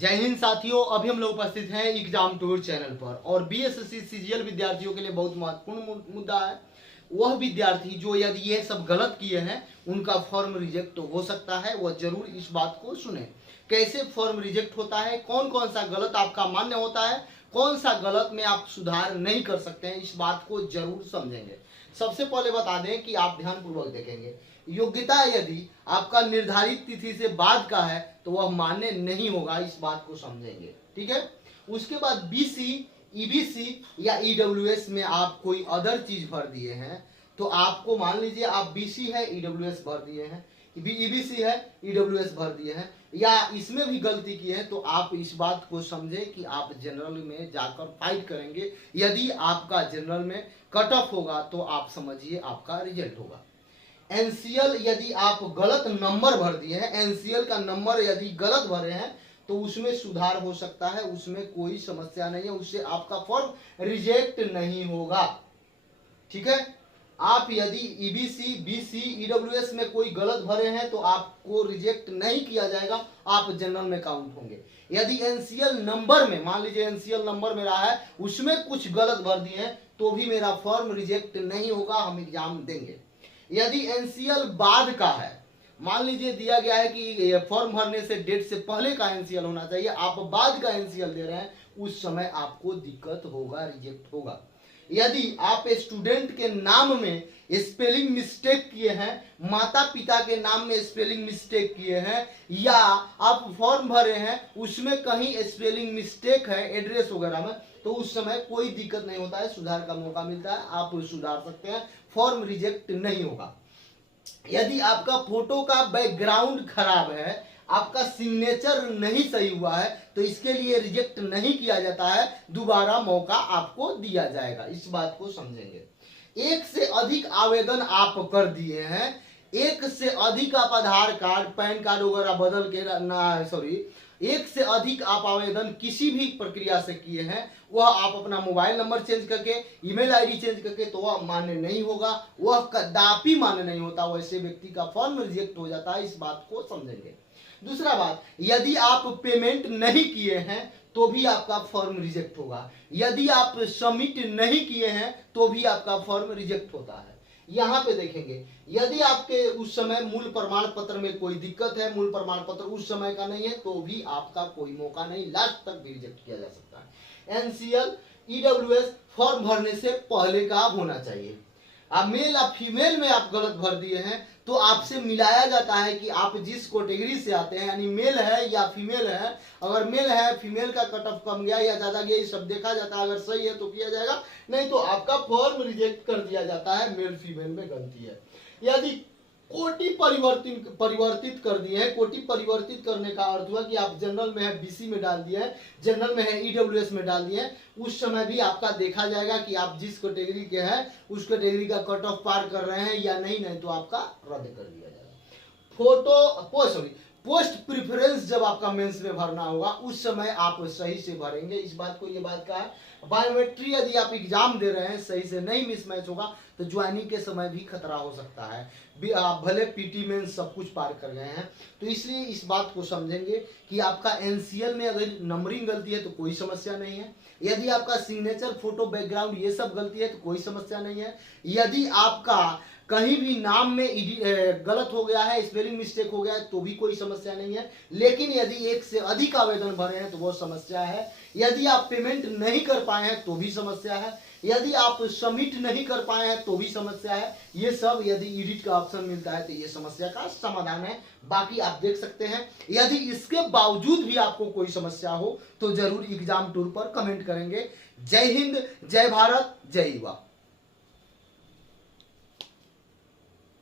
जय हिंद साथियों, अभी हम लोग उपस्थित हैं एग्जाम टूर चैनल पर और बीएसएससी सीजीएल विद्यार्थियों के लिए बहुत महत्वपूर्ण मुद्दा है। वह विद्यार्थी जो यदि ये सब गलत किए हैं उनका फॉर्म रिजेक्ट हो सकता है, वह जरूर इस बात को सुने। कैसे फॉर्म रिजेक्ट होता है, कौन कौन सा गलत आपका मान्य होता है, कौन सा गलत में आप सुधार नहीं कर सकते हैं, इस बात को जरूर समझेंगे। सबसे पहले बता दें कि आप ध्यानपूर्वक देखेंगे, योग्यता यदि आपका निर्धारित तिथि से बाद का है तो वह मान्य नहीं होगा, इस बात को समझेंगे। ठीक है। उसके बाद बीसी, ईबीसी या ईडब्ल्यूएस में आप कोई अदर चीज भर दिए हैं तो आपको, मान लीजिए आप बीसी है, ईडब्ल्यूएस भर दिए हैं, ईबीसी है, ईडब्ल्यूएस भर दिए हैं, या इसमें भी गलती की है तो आप इस बात को समझें कि आप जनरल में जाकर फाइट करेंगे। यदि आपका जनरल में कट ऑफ होगा तो आप समझिए आपका रिजल्ट होगा। एनसीएल यदि आप गलत नंबर भर दिए हैं, एनसीएल का नंबर यदि गलत भरे हैं तो उसमें सुधार हो सकता है, उसमें कोई समस्या नहीं है, उससे आपका फॉर्म रिजेक्ट नहीं होगा। ठीक है। आप यदि ईबीसी, बीसी, ईडब्ल्यूएस में कोई गलत भरे हैं तो आपको रिजेक्ट नहीं किया जाएगा, आप जनरल में काउंट होंगे। यदि एनसीएल नंबर में, मान लीजिए एनसीएल नंबर मेरा है, उसमें कुछ गलत भर दिए हैं तो भी मेरा फॉर्म रिजेक्ट नहीं होगा, हम एग्जाम देंगे। यदि एनसीएल बाद का है, मान लीजिए दिया गया है कि फॉर्म भरने से डेट से पहले का एनसीएल होना चाहिए, आप बाद का एनसीएल दे रहे हैं, उस समय आपको दिक्कत होगा, रिजेक्ट होगा। यदि आप स्टूडेंट के नाम में स्पेलिंग मिस्टेक किए हैं, माता पिता के नाम में स्पेलिंग मिस्टेक किए हैं, या आप फॉर्म भरे हैं उसमें कहीं स्पेलिंग मिस्टेक है एड्रेस वगैरह में, तो उस समय कोई दिक्कत नहीं होता है, सुधार का मौका मिलता है, आप सुधार सकते हैं, फॉर्म रिजेक्ट नहीं होगा। यदि आपका फोटो का बैकग्राउंड खराब है, आपका सिग्नेचर नहीं सही हुआ है, तो इसके लिए रिजेक्ट नहीं किया जाता है, दोबारा मौका आपको दिया जाएगा, इस बात को समझेंगे। एक से अधिक आवेदन आप कर दिए हैं, एक से अधिक आप आधार कार्ड, पैन कार्ड वगैरह बदल के एक से अधिक आप आवेदन किसी भी प्रक्रिया से किए हैं, वह आप अपना मोबाइल नंबर चेंज करके, ईमेल आईडी चेंज करके, तो वह मान्य नहीं होगा, वह कदापि मान्य नहीं होता, वैसे व्यक्ति का फॉर्म रिजेक्ट हो जाता है, इस बात को समझेंगे। दूसरा बात, यदि आप पेमेंट नहीं किए हैं तो भी आपका फॉर्म रिजेक्ट होगा, यदि आप सबमिट नहीं किए हैं तो भी आपका फॉर्म रिजेक्ट होता है। यहाँ पे देखेंगे, यदि आपके उस समय मूल प्रमाण पत्र में कोई दिक्कत है, मूल प्रमाण पत्र उस समय का नहीं है, तो भी आपका कोई मौका नहीं, लास्ट तक भी रिजेक्ट किया जा सकता है। एनसीएल, ईडब्ल्यूएस फॉर्म भरने से पहले का होना चाहिए। आप मेल या फीमेल में आप गलत भर दिए हैं तो आपसे मिलाया जाता है कि आप जिस कैटेगरी से आते हैं, यानी मेल है या फीमेल है, अगर मेल है, फीमेल का कट ऑफ कम गया या ज्यादा गया, ये सब देखा जाता है, अगर सही है तो किया जाएगा, नहीं तो आपका फॉर्म रिजेक्ट कर दिया जाता है, मेल फीमेल में गलती है। यदि कोटि परिवर्तित कर दिए हैं, कोटि परिवर्तित करने का अर्थ हुआ कि आप जनरल में है बीसी में डाल दिए हैं, जनरल में है ईडब्ल्यूएस में डाल दिए हैं, उस समय भी आपका देखा जाएगा कि आप जिस कैटेगरी के हैं उस कैटेगरी का कट ऑफ पार कर रहे हैं या नहीं, नहीं तो आपका रद्द कर दिया जाएगा। पोस्ट प्रिफरेंस जब आपका मेंस में भरना होगा उस समय आप सही से भरेंगे, इस बात को, ये बात का है। बायोमेट्री यदि आप एग्जाम दे रहे हैं, सही से नहीं मिसमैच होगा तो ज्वाइनिंग के समय भी खतरा हो सकता है, आप भले पीटी में सब कुछ पार कर गए हैं, तो इसलिए इस बात को समझेंगे कि आपका एनसीएल में अगर नंबरिंग गलती है तो कोई समस्या नहीं है, यदि आपका सिग्नेचर, फोटो, बैकग्राउंड ये सब गलती है तो कोई समस्या नहीं है, यदि आपका कहीं भी नाम में गलत हो गया है, स्पेलिंग मिस्टेक हो गया है तो भी कोई समस्या नहीं है, लेकिन यदि एक से अधिक आवेदन भरे हैं तो वो समस्या है। यदि आप पेमेंट नहीं कर पाए हैं तो भी समस्या है, यदि आप सबमिट नहीं कर पाए हैं तो भी समस्या है। ये सब यदि एडिट का ऑप्शन मिलता है तो ये समस्या का समाधान है, बाकी आप देख सकते हैं। यदि इसके बावजूद भी आपको कोई समस्या हो तो जरूर एग्जाम टूर पर कमेंट करेंगे। जय हिंद, जय भारत, जय युवा।